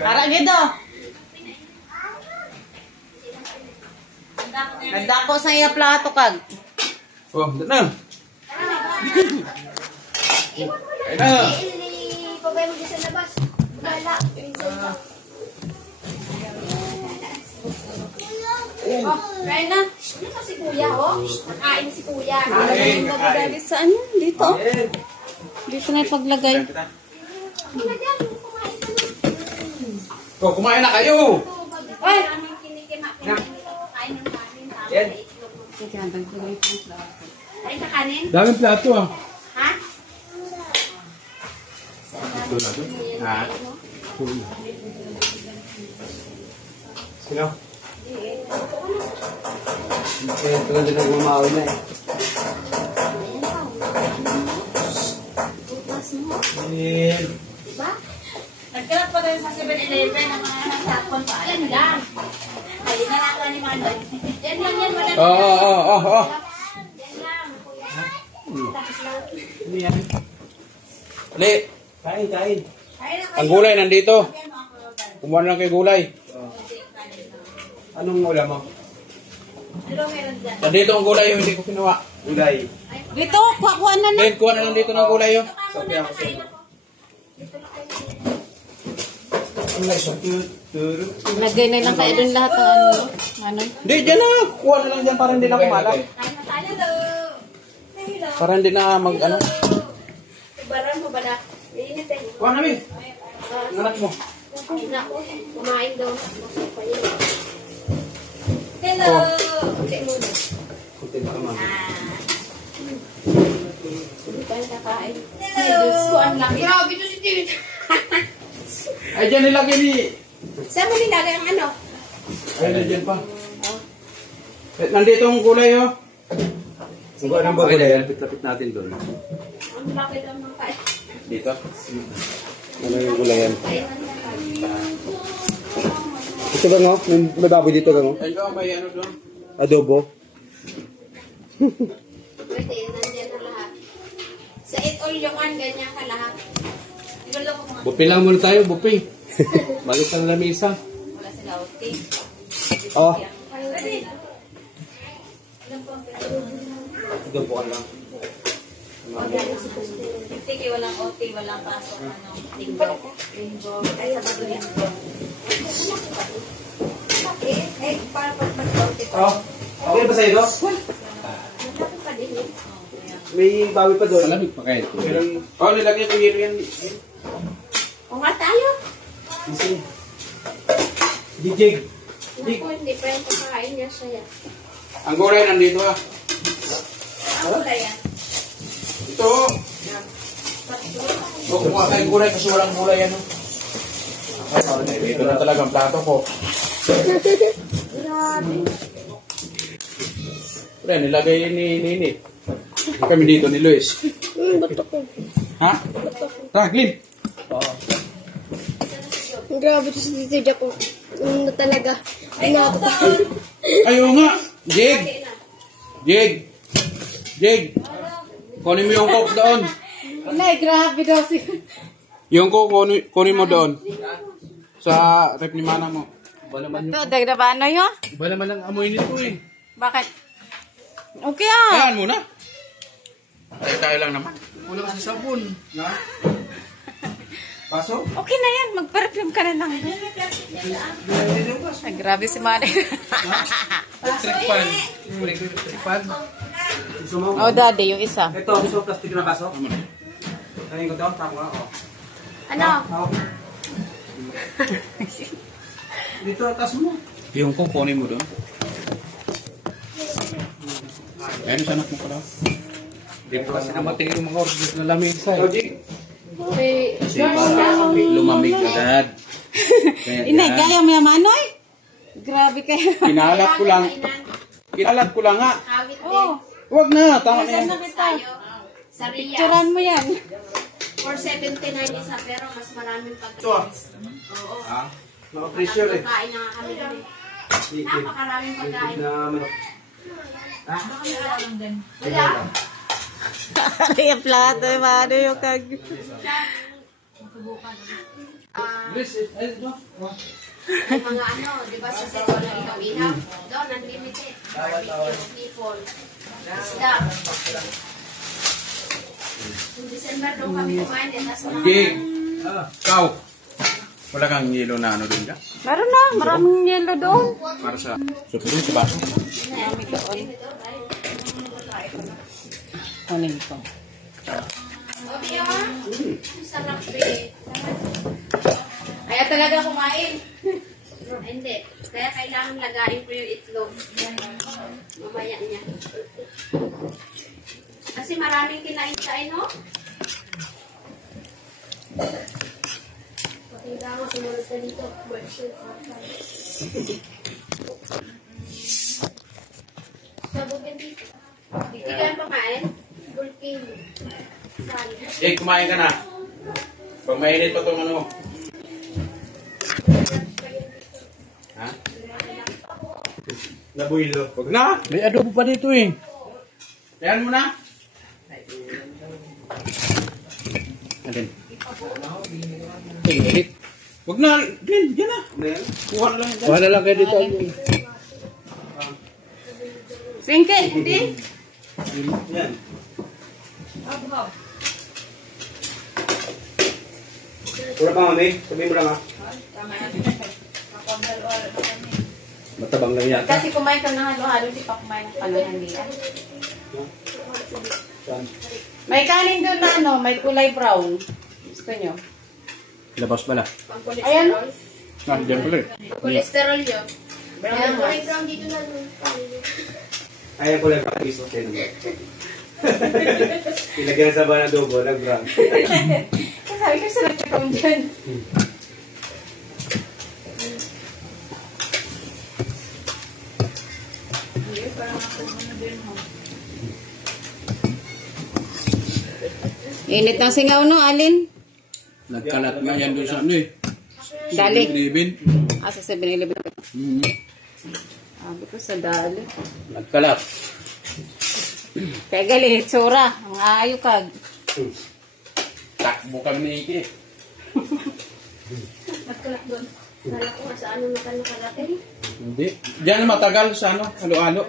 Ara gito. Nagdako sa iya plato kag. Oh, na. Ay na. Pabay mo sa labas. Wala. Oh, kaya na. Ano pa si Kuya, oh? Nakain si Kuya. Nagdali sa ano? Dito. Dito na paglagay. Oh, kumain na kayo. Oy! Yan. Ay, sa kanin? Daming plato ah. Ha? Ha? Sino? Ito na din ang gumawa na eh. Diba? Nagkalat pa tayo sa 7-Eleven ng mga nagsapon pa. Yan lang. Ay, nalala ni Manoy. Yan lang yan. Wala Oo. Yan lang. Tapos lang. Ano yan? Ali, Kain. Ayun na ang gulay nandito. Kumuha lang kay gulay. Anong ulam mo? Ano meron dyan? Nandito ang gulay yung hindi ko kinuha. Gulay. Dito, kuha na na. Then, kuha na lang dito ng gulay yun. Sabi ako sa'yo. Ang like, turu. Lagay na lang kayo dun lahat ng ano. Ano? Hindi, dyan na. Kuha na lang dyan para hindi na kumalat. Ay, hello. Say hello. Para hindi na mag ano. Baran mo ba na? Iinit eh. Kuha namin. Anak mo. Naku, kumain daw. Masok pa yun. Hello! Okay muna. Kunti pa naman. Hindi pa yung kakain. Hello! Ay, Diyos ko, ang laki. Grabe to si Timmy. Ay, dyan nilagay ni... Saan mo nilagay ang ano? Ay, nandiyan pa. Nandito ang gulay oh. Kung ano ba gulay, lapit-lapit natin doon. Ang laki daw ng kain. Dito. Ano yung gulay yan? Ayun ang nakain. Ito ba nga? May baboy dito ba nga? Ayun, may ano doon. Adobo. Pwede, nandiyan na lahat. Sa it all yung ganyan ka lahat. Niloloko mo nga. Bupi lang muna tayo, bupi. Balik ka na lamisa. Wala sila, okay. Oh, Pwede. Ilan po ang pwede? adobo ka lang. Tiki, walang okay, walang pasok, ano, linggo. Ay, Sabado linggo. Eh, para pag-pag-pag Oh, okay ba sa'yo doon? Dapat pa din eh. May baboy pa doon. Malamig pa kayo. Oh, nilagay ko yan. O nga tayo. Kasi, Dijig. Naku, hindi pa yung kakain niya siya. Ang gulay nandito ah. Ang wala yan. Ito. Oh, kumuha kayong gulay kasi walang gulay ano. Ito na talaga ang plato ko. Grabe. Pre, nilagay ni Nini. Kami dito ni Luis. Bato ko. Ha? Franklin. Grabe to si Tito Jaco. Ano talaga. Ayaw nga. Jig. Kunin mo yung coke doon. Nay, grabe daw si... Yung coke, kunin mo doon. Sa rep ni Mana mo. Iba naman Ito, dagda ba ano yun? Iba naman ang amoy nito eh. Bakit? Okay ah. Ayan muna. Ay, tayo lang naman. Wala kasi sabon. Na? Paso? Okay na yan, mag-perfume ka na lang. Ay, grabe si Mari. Electric fan. Electric fan. Gusto mo? Oh, daddy, yung isa. Ito, gusto mo plastic na baso? Kanin ko to, tapo nga. Oh. Ano? Oh. Dito, atas mo. Yung kung kunin mo doon. Ayun sa anak mo pala. Dito kasi namatay yung mga orders na lamesa. May... Kasi lumamig agad. Inay, kaya mo yung manoy? Grabe kayo. Kinalat ko lang nga. Awit din. Oh, Huwag na, tama na yan. saan na kita? Sa Rias. Picturean mo yan. 479 isa, pero mas maraming Ito ah. pagkain. Oo. Ha? Naka-pressure eh. Pagkain na nga kami doon eh. Napakaraming pagkain. Na manok. Wala. Ay, plato yung mano yung kag... Yung mga ano, di ba sa set na ihaw-ihaw? Doon, unlimited. Barbecue, people, isda. Yung December doon kami kumain din. Tapos mga Jig. Ikaw. Wala kang yelo na ano din ka? Meron na, maraming yelo doon. Para sa susunod sa baso. Kunin ko. okay, sarap eh. Kaya talaga kumain. Hindi. Kaya kailangan lagain ko yung itlog. Mamaya niya. Kasi maraming kinain-kain, no? Kailangan sumunod ka dito. Sabugin dito. Hindi ka yung pakain? Bulking. Jig, kumain ka na. Pag mainit pa itong ano. Ha? Nabuhilo. Huwag na. May adobo pa dito eh. Ayan mo na. Alin? Init. Huwag na. Glenn, dyan na. Kuha na lang. Kuha na lang kayo dito. Singke, hindi? Yan. Pura pa mami. Sabihin mo lang ha. Matabang lang yata. Kasi kumain ka ng halo-halo, di pa kumain ng pananghalian. May kanin doon na ano, may kulay brown. Gusto nyo? Labas pala. Ayan. Ah, dyan pala eh. Cholesterol yun. Brown dito na. Ayaw ko lang pakis. Okay naman. Ilagyan sa ba na adobo, nag-brown. Sabi ko, sarap ka kami dyan. Init ng singaw, no, Alin? Nagkalat nga yan doon sa ano eh. Dali. 7-Eleven. Sa 7-Eleven. Sabi ko sa dali. Nagkalat. Kaya galit, sura. Ang aayukag. Takbo kami ni Iki eh. Nagkalat doon. Kala ko nga sa ano nakalat eh. Hindi. Diyan na matagal sa ano, halo-halo.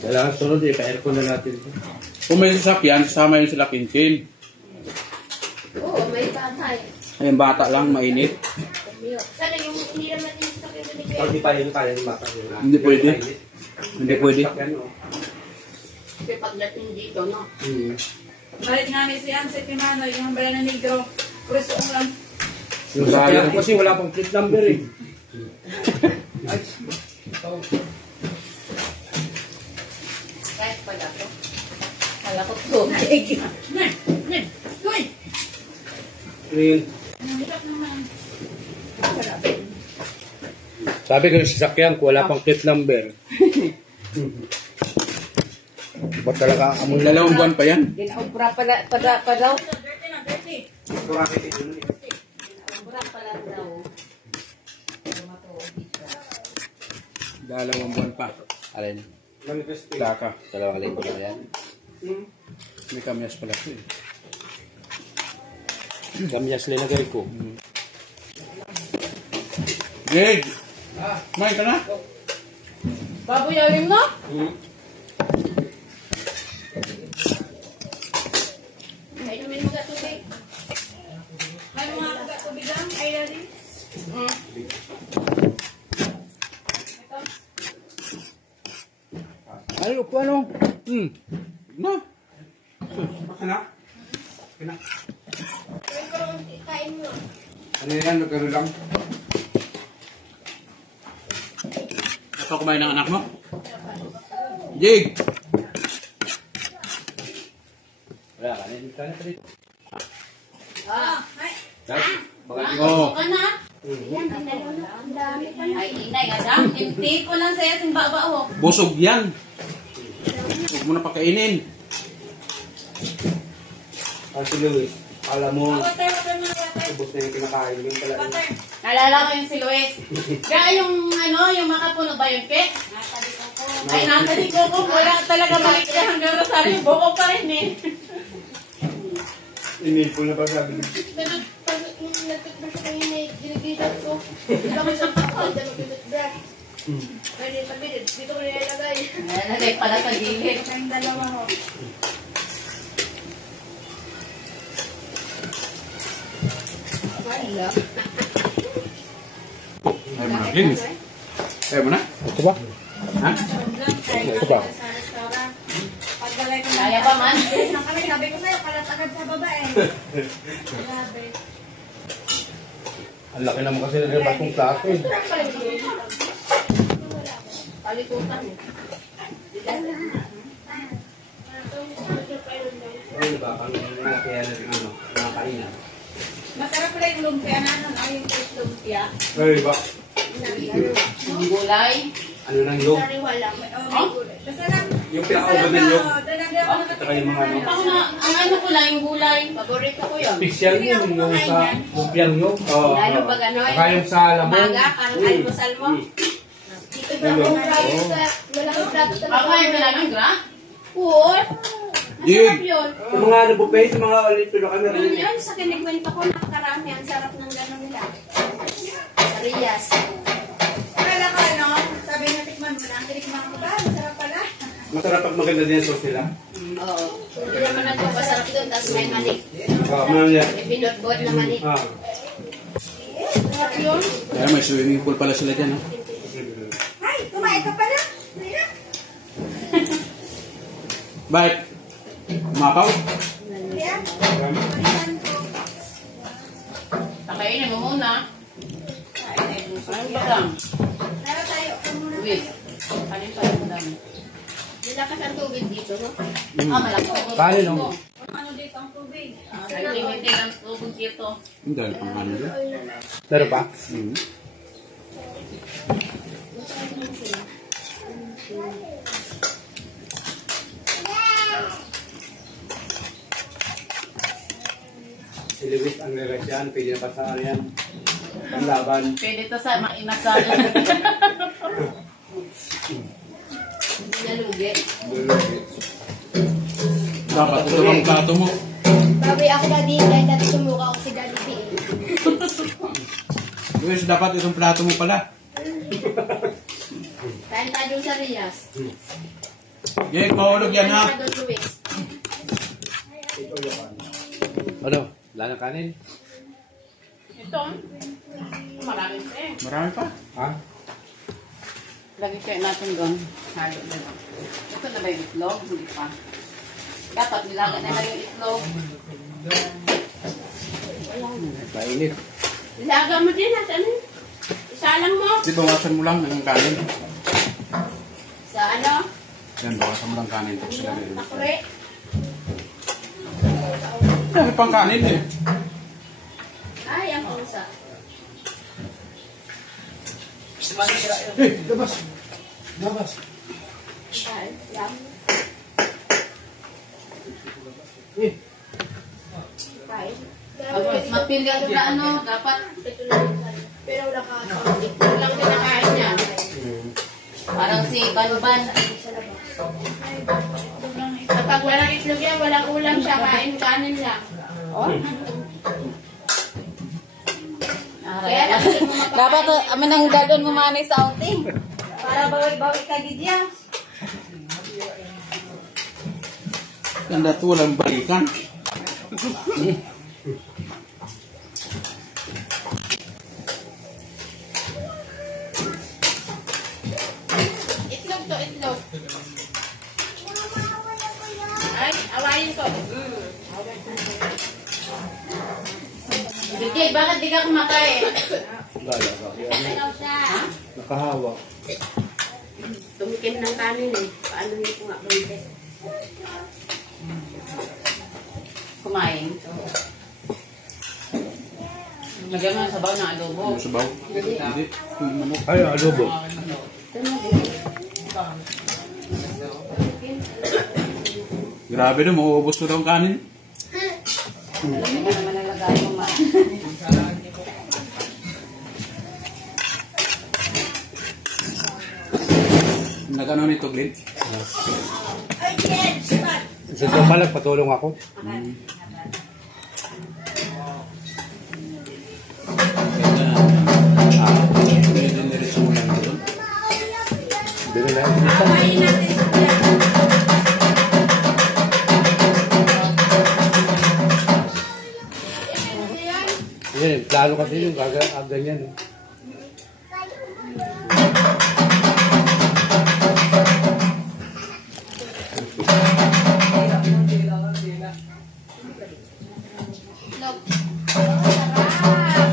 Kailangan sunod eh, pa-aircon na natin. Kung may sasakyan, sama yun sila Kinkin. Oo, may tatay. Ayun, bata lang, mainit. Sana yung hindi naman yung sa kayo ni Pag di pa yung kaya ng bata. Hindi pwede. Hindi pwede. Kasi pagdating dito, no? Balik nga ni si Anse Pimano, yung hambala na negro. Pureso ang lang. Yung sayang kasi wala pang plate number eh. Kahit pala to. Kala ko tubig. Uy! Real. Sabi ko yung sasakyan ko, wala pang plate number. Ba't talaga amoy na? 2 buwan pa yan. Ginaubra pa daw. Dirty na, dirty. Ubra pala daw. 2 buwan pa. Alin? Laka. 2 linggo na yan. May kamyas pala ito eh. Gamyas linagay ko. Jig! Kumain ka na? Baboy alim mo? Ay, namin mga tubig. May mga katubigan, ay daddy. Ano po ano? Na? Ano? Ano? Kain mo. Ano yan? Nagkano lang? Ito kumain ng anak mo? Jig! Wala, kanin ka dito. Oo. Ka na? Yan, ang dami pa na. Ay, inay, adam. Hindi ko lang sa'yo simbaba, oh. Busog yan. Huwag mo na pakainin. Si Luis, alam mo, Water na, water. ubos na yung kinakain yung pala. Water. Nalala ko yung si Luis. Kaya yung, ano, yung makapuno ba yung cake? Natabi ko po. Ay, nakaliko ko. Wala talaga balik ka hanggang Rosario. Buko pa rin eh. Inipol na pa sabi niya. Pag nag-toothbrush ko yun eh, ginigilat ko. Dito ko sa takot, nag-toothbrush. Pwede sa minute, dito ko nilalagay. Nalagay pala sa gilid. Kayong dalawa ho. Wala. Ayaw mo na, Ginis. Ayaw mo na? Ito ba? Ha? Ito ba? Sa restaurant. Paggalay ko Kaya pa man. Nang kami, sabi ko sa'yo, kalat-agad sa baba eh. Grabe. Ang laki naman kasi ng batong plato eh. Palikutan eh. Ay, baka nang kaya na ano, mga kainan. Masarap pala yung lumpia na nun. Ay, yung fish lumpia. Ay, ba? Gulay. Ano nang yung? Sariwala. Basta lang. Yung pinakaubad ng yung? Talaga ako Saka yung mga ano. Ako na, ang ano ko lang, yung gulay. Paborito ko yun. Special yun, yung sa lumpiang yung. Oo. Lalo pag ano Saka yung sa lamong. Maga, ang almusal mo. Dito ba akong kain sa malaking plato talaga. Ako yung nalang gra. Oo. Masarap yun. Yung mga nabupay sa mga ulit pero kami rin. Yun, sa kinikwento ko, napakarami. Ang sarap ng gano'n nila. Arias. Akala ko ano, sabi na tikman mo na. Tinikman ko ba? Masarap pala. Masarap pag maganda din yung sauce nila. Oo. Hindi naman nagpapasarap doon, tapos may manik. Oo, mga niya. May binot-bot na manik. Ah. Sarap yun. Kaya may swimming pool pala sila dyan, ha? Ay, kumain ka pala. Halika. Bakit? Mapaw? Kaya, palitan ko. Takainin mo muna. Ano ba lang? Tara tayo. Ikaw muna. Wait. Kanin pa yung dami. Nilakas ang tubig dito, no? Malaki. Kanin, no? Ano dito ang tubig? Ay, limited ang tubig dito. Ang dahil pang ano dyan. Pero pa? Mhm. Si Lewis ang gagas yan, pwede na pasaan yan. Panlaban. Pwede to sa mga inasalan. Nalugi. Dapat ito ang plato mo. Babi ako dati, dahil dati sumuka ako si Daddy P. Luis, dapat itong plato mo pala. Kain tayo doon sa Rias. Gek, mahulog yan, ha? Kain tayo doon, Luis. Ano? Wala ng kanin? Ito. Marami pa eh. Marami pa. Ha? Lagi kayo natin doon. Halo na lang. Ito na ba yung itlog? Hindi pa. Dapat nilaga na lang yung itlog. Mainit. Ilaga mo din, nasan? Isalang mo. Di, bawasan mo lang ng kanin. Sa ano? Yan, bawasan mo lang kanin. Tapos sila rin. Takure. Dami pang kanin, eh. Ay, ang pusa. Eh, labas. Labas. Kain. Yum. Eh. Kain. Mapili na ano, dapat. Ito lang yung kain. Pero wala ka. Ito lang kinakain niya. Parang si Banban. Sa labas. Kapag walang itlog yan, walang ulam siya, kanin lang. Kaya natin mo Dapat amin ang dadon mo manay sa outing. Para bawi-bawi ka, Gidya. Ganda to, walang balikan. Itlog to, itlog. Ay, awayin ko. Bigay, bakit di ka kumakain? Gala. Ayaw siya. Nakahawa. Tumikim ng kanin eh. Paano niyo ko nga bumili? Kumain. Lagyan mo ng sabaw ng adobo. Ano sabaw? Hindi. Yung manok. Ay, adobo. Grabe na, mauubos ko daw ang kanin. Alam mo naman nalagay mo ma. Nagano nito, Glenn? Ay, yes! Start! Sa tumalag, patulong ako. Dinidiretso mo lang doon. Dito na. Kain natin yan. Yan, plano kasi yung ganyan. Eh. Itlog. Sarap.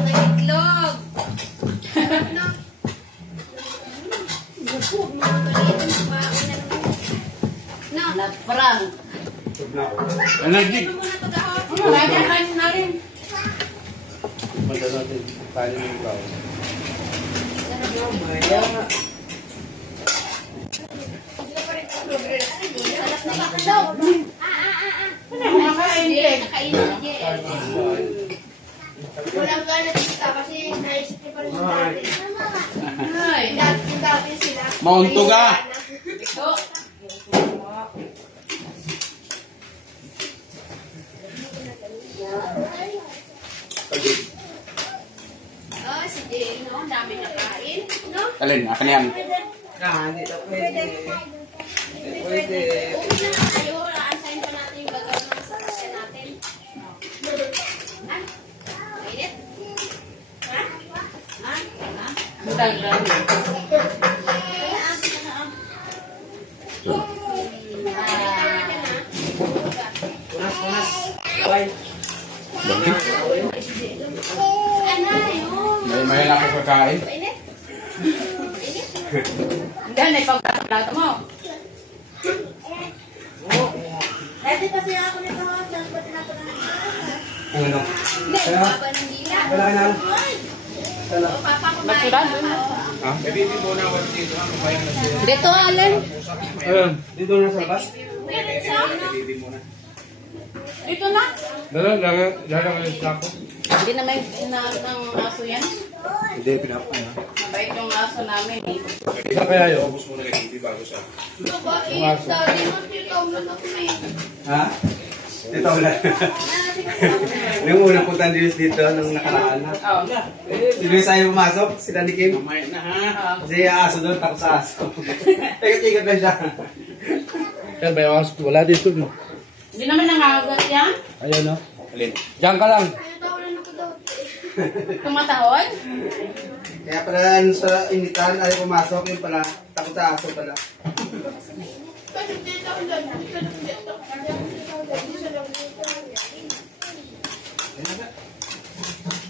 Itlog. Sarap na. Buko, mga maliit na maunan mo. No. Nagparang. Energy! Ano muna ito gahapon? Kain na rin. Punta natin. Kanin yung ikaw. Alas na baka daw. Kumakain din. Kakainin ni JL. Walang gana kita kasi naisip niya pa rin yung dati. Ay. Yung dati sila. Maunto ka! Ito. Oh, si JL, no? Ang dami na kain. No? Alin, akin yan. Hindi na pwede. Hindi pwede. Okay na tayo. Assign pa natin yung gagawin ng sasakyan natin. Ha? Mainit? Ha? Ha? Ha? Magandang. Punas. Bye. Ano yun? May na ako kakain. Mainit? Hindi, na ipagkakalato mo. Dati kasi ako nito, saan ko tinapunan ng Ano? Hindi, baba ng dila. Wala ka na. O, papa kumain. Magsurado. Ha? Dito, Alan. Ayun. Dito na sa labas? Dito na. Lalagay sa ako. Hindi na may inaano ng aso yan. Hindi, pinapa na. Mabait yung aso namin eh. Isa kaya yun? Babae, dati mo, titawlan ako eh. Ha? Dito wala. Yung unang punta ni Luis dito, nung nakaraan na. Oh. Si Luis ayaw pumasok, sila ni Kim. Mamaya na ha. Kasi aso doon, takot sa aso. Ikat-ikat na siya. Yan ba yung aso? Wala dito, no? Hindi naman nangagat yan. Ayun, no? Alin? Diyan ka lang. Ano tawalan ako daw? Tumatahon. Kaya pala sa initan, ayaw pumasok, yun pala, takot sa aso pala. Kasi titawlan.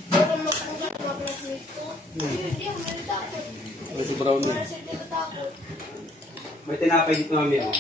Pero matanggap ko ang classmate ko. Hindi, may takot. Ito brown Para sa hindi ko takot. May tinapay dito namin. Oo.